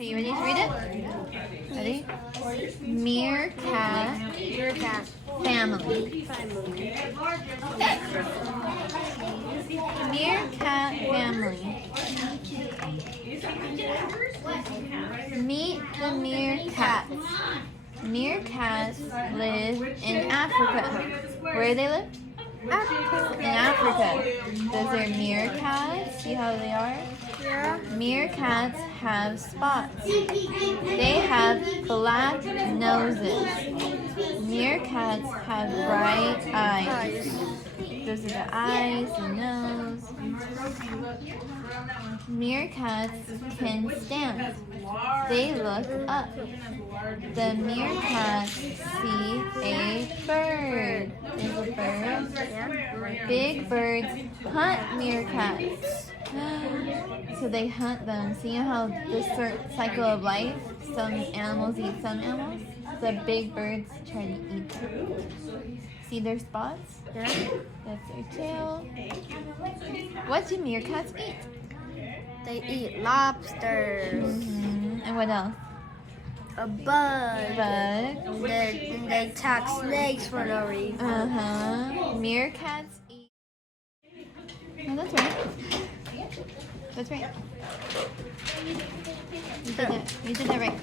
Okay, you ready to read it? Ready? Meerkat family. Meerkat family. Meet the meerkats. Meerkats live in Africa. Where do they live? Africa. In Africa. Those are meerkats. See how they are? Yeah. Meerkats have spots. They have black noses. Meerkats have bright eyes. Those are the eyes, the nose. Meerkats can stand. They look up. The meerkats see a bird. There's a bird. Big birds hunt meerkats. So they hunt them. See how this cycle of life, some animals eat some animals? The big birds try to eat them. See their spots? Yeah. That's their tail. What do meerkats eat? They eat lobsters. And what else? A bug. Bug. They attack snakes for no reason. Meerkats eat. Oh, that's right. That's right. You did it. You did that right.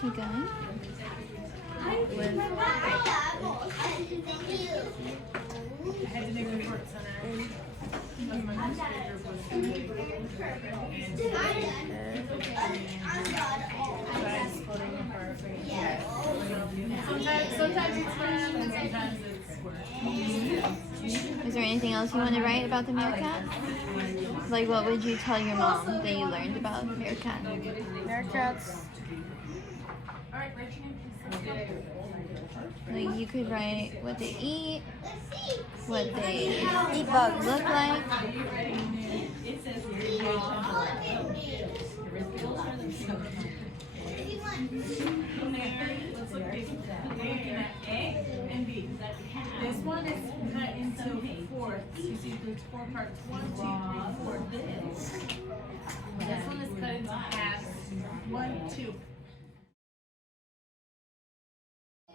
Keep going. Sometimes it's fun and sometimes it's work. Is there anything else you want to write about the meerkat? Like, what would you tell your mom that you learned about meerkat? Meerkats. Like, you could write what they eat, what they Eat bugs. look like. Looking at A and B. This one is cut into fourths. You see there's 4 parts. 1, 2, 3, 4. This one is cut into halves. 1, 2.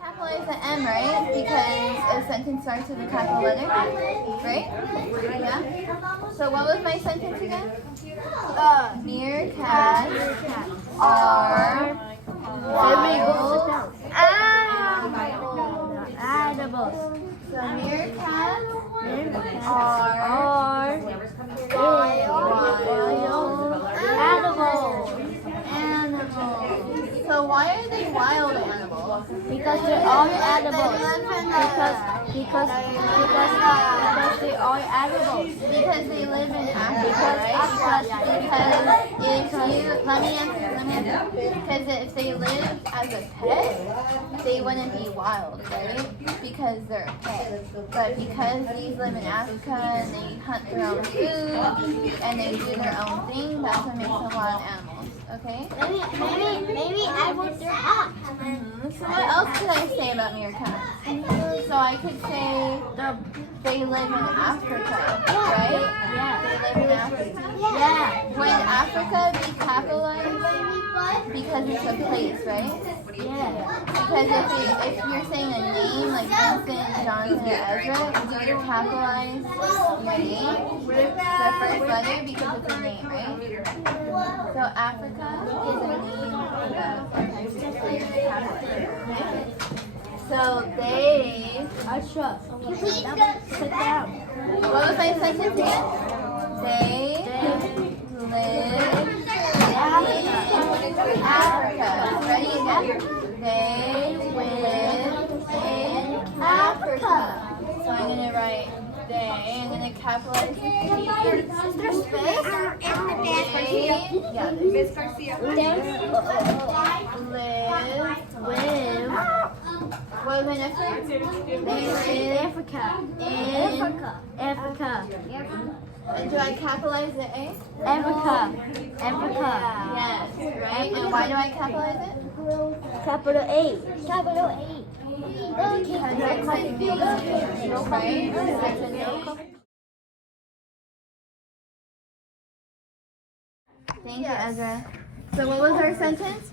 Capitalize the M, right? Because a sentence starts with a capital letter, right? Yeah. So what was my sentence again? Meerkats are wild Animals. So meerkats Are animals. So why are they wild animals? Because they're all animals. Because they are animals. Because they live in Africa, right? Because if they lived as a pet, they wouldn't be wild, right? Because they're a pet. But because these live in Africa and they hunt their own food and they do their own thing, that's what makes them wild animals. Okay? Maybe animals are hot. So what else could I say about meerkats? So I could say they live in Africa, right? Yeah. They live in Africa. Yeah. Would Africa be capitalized? Because it's a place, right? Yeah. Because if you're saying a name like Vincent, Jonathan, or Ezra, do you capitalize your name? The first letter because it's a name, right? So Africa is a name of a place capitalized. So they. Sit down. What was my sentence again? They live in Africa. Ready again? They live in Africa. So I'm gonna write they. I'm gonna capitalize the T. Is there space? Yeah. Miss Garcia. Live. What was my next one? They live Africa. in Africa. Do I capitalize the A? Africa. Africa. Yes, right? And why do I capitalize it? Capital A. Capital A. Because it's a V, right? It's a no. Thank you, Ezra. So what was our sentence?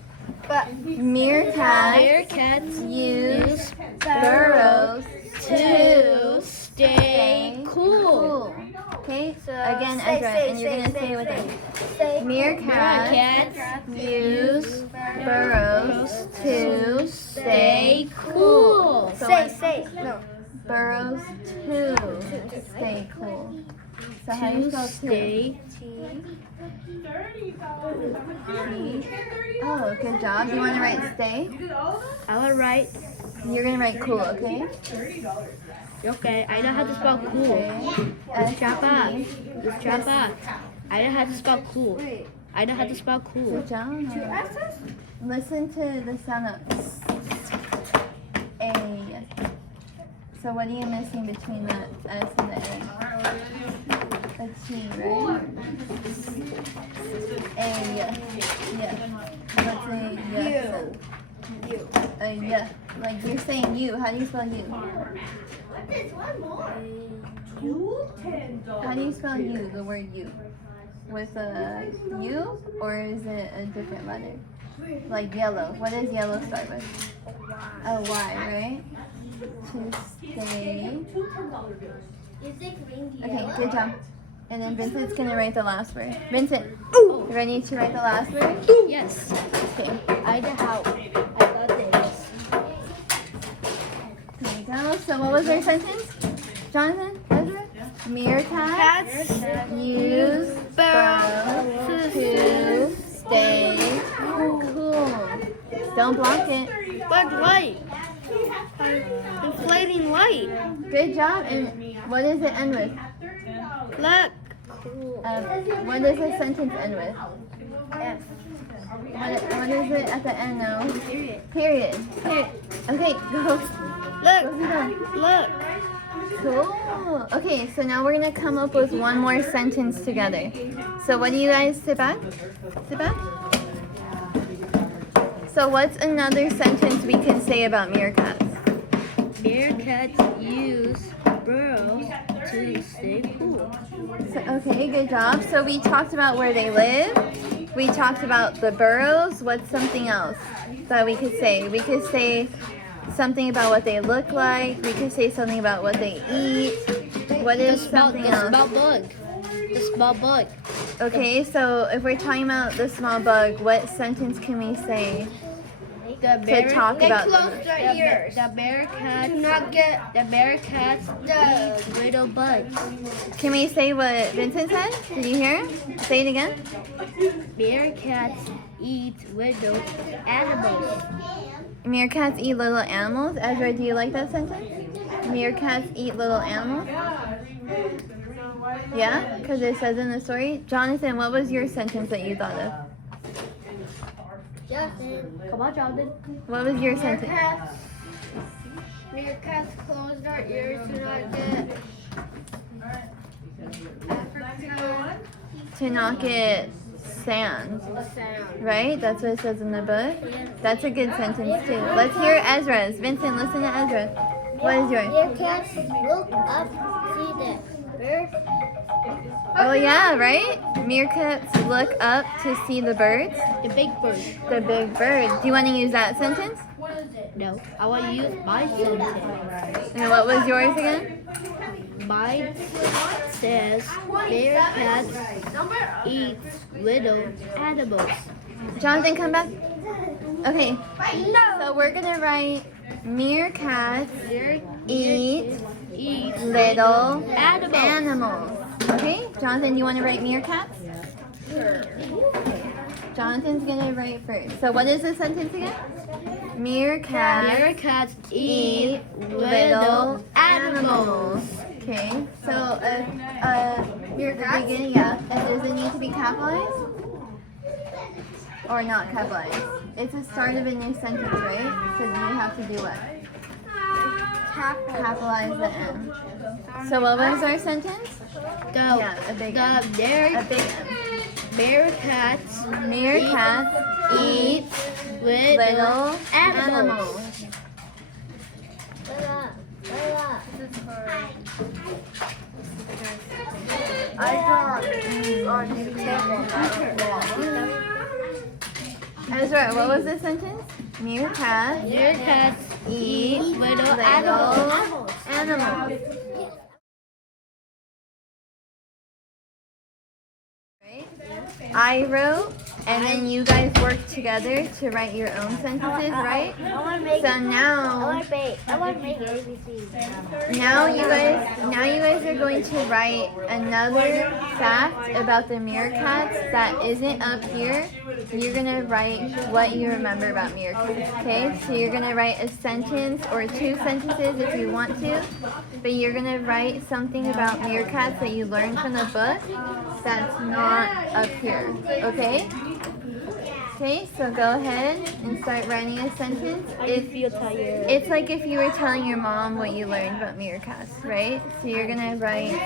Meerkats use burrows to stay cool. Okay, so again, Ezra, and you're going to say it with us. Meerkats use burrows to stay cool. So No. burrows to stay cool. So how do you spell to? Oh, good job. You want to write stay? I will write. You're going to write cool, okay? Okay, I know how to spell cool. S-T. I know how to spell cool. I know how to spell cool. Good job. Listen to the sound of A. So what are you missing between the S and the A? A T, right? A. Yeah. What's a yeah? A yeah. Like you're saying you. How do you spell you? How do you spell you, the word you? With a U, or is it a different letter? Like yellow. What does yellow start with? A Y, right? To stay. Okay, good job. And then Vincent's gonna write the last word. Vincent, you ready to write the last word? Yes. Okay. I know how. I got this. Here we go. So what was our sentence? Jonathan? Ezra? Meerkats use burrows to stay cool. Don't block it. But light. Inflating light. Good job. And what does it end with? Look. What does the sentence end with? F. What is it at the end now? Period. Period. Okay, go. Look. Look. Cool. Okay, so now we're gonna come up with one more sentence together. So what do you guys sit back? Sit back. So what's another sentence we can say about meerkats? Meerkats use burrows to stay cool. So, okay, good job. So we talked about where they live. We talked about the burrows. What's something else that we could say? We could say something about what they look like. We could say something about what they eat. What is something else? The small bug. Okay, so if we're talking about the small bug, what sentence can we say to talk about them? The meerkats eat little bugs. Can we say what Vincent said? Did you hear him? Say it again. Meerkats eat little animals. Meerkats eat little animals. Ezra, do you like that sentence? Meerkats eat little animals? Yeah, because it says in the story. Jonathan, what was your sentence that you thought of? Jonathan. Come on, Jonathan. What was your sentence? Meerkats close their ears to not get To not get sand. Right? That's what it says in the book. That's a good sentence too. Let's hear Ezra's. Vincent, listen to Ezra. What is yours? Meerkats look up, see the birds. Oh yeah, right? Meerkats look up to see the birds. The big bird. The big bird. Do you want to use that sentence? No, I want to use my sentence. And what was yours again? Mine says meerkats eat little animals. Jonathan, come back. Okay. So we're gonna write meerkats eat little animals. Okay? Jonathan, you want to write meerkats? Jonathan's gonna write first. So what is the sentence again? Meerkats eat little animals. Okay. So meerkats. Begin, yeah. Does it need to be capitalized or not capitalized? It's the start of a new sentence, right? So you have to do what? capitalize the M. So what was our sentence? A big M. A big M. Meerkats eat little animals. Ezra, what was the sentence? Meerkats eat little animals. Right? I wrote, and then you guys worked together to write your own sentences, right? So now you guys are going to write another fact about the meerkats that isn't up here. You're gonna write what you remember about meerkats, okay? So you're gonna write a sentence or 2 sentences if you want to, but you're gonna write something about meerkats that you learned from the book that's not up here, okay? Okay, so go ahead and start writing a sentence. It's like if you were telling your mom what you learned about meerkats, right? So you're gonna write.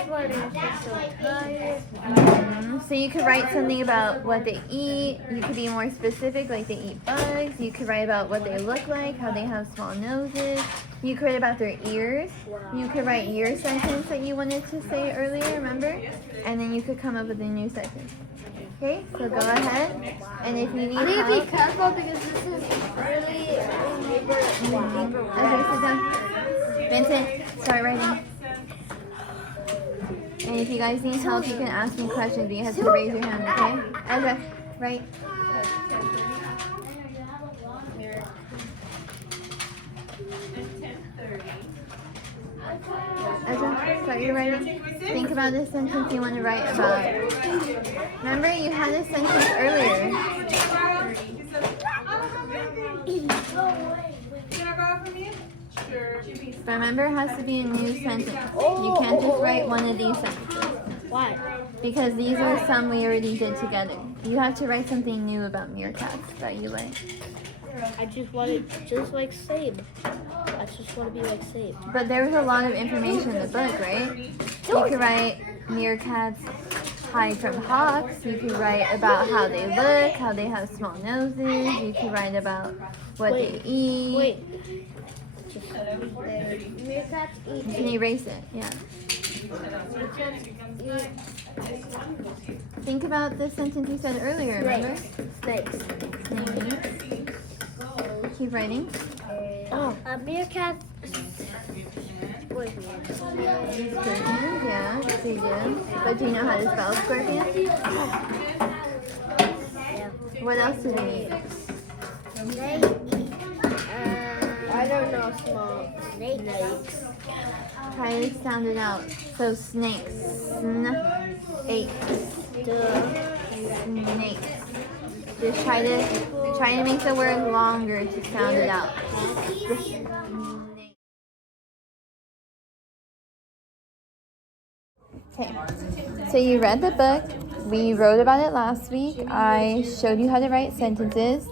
So you could write something about what they eat. You could be more specific, like they eat bugs. You could write about what they look like, how they have small noses. You could write about their ears. You could write your sentence that you wanted to say earlier, remember? And then you could come up with a new sentence. Okay, so go ahead. And if you need help, be careful because this is really paper. Okay, sit down. Vincent, start writing. And if you guys need help, you can ask me questions, but you have to raise your hand, okay? Okay, right. Ezra, start your writing. Think about this sentence you want to write about. Remember, you had this sentence earlier. But remember, it has to be a new sentence. You can't just write one of these sentences. Why? Because these are some we already did together. You have to write something new about meerkats that you like. I just want it just like Sabe. I just want to be like Sabe. But there was a lot of information in the book, right? You could write meerkats hide from hawks. You could write about how they look, how they have small noses. You could write about what they eat. Meerkats eat. You can erase it, yeah. Meerkats eat Think about the sentence you said earlier, remember? snakes. Snakes. Keep writing. Meerkats. Scorpions, yeah, they do. But do you know how to spell scorpion? What else do they eat? They eat. I don't know. Small snakes. Try to sound it out. So snakes. Snakes. Snakes. Just try to make the word longer to sound it out. Okay. So you read the book. We wrote about it last week. I showed you how to write sentences,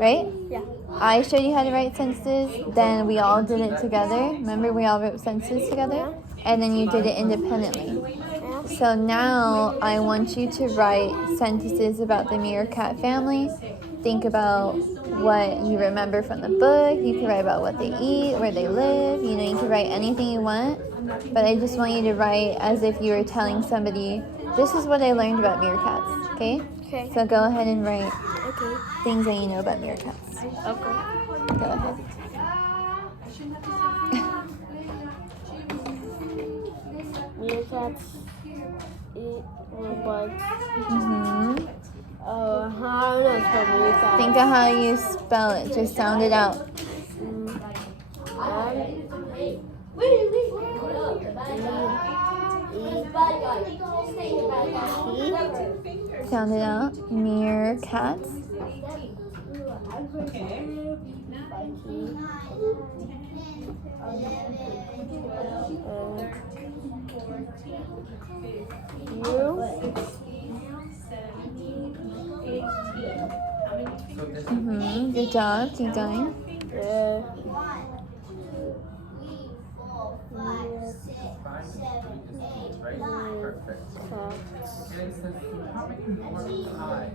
right? Yeah. I showed you how to write sentences, then we all did it together. Remember, we all wrote sentences together? And then you did it independently. So now I want you to write sentences about the meerkat family. Think about what you remember from the book. You can write about what they eat, where they live. You know, you can write anything you want. But I just want you to write as if you were telling somebody, this is what I learned about meerkats, okay? Okay. So go ahead and write Okay. things that you know about meerkats. Okay. Go ahead. Meerkats eat little bugs. Mm-hmm. I don't know spell meerkats. Think of how you spell it. Just sound it out. Sound it out. Meerkats. Good job. Keep going. Fox. And it says, how many more eyes?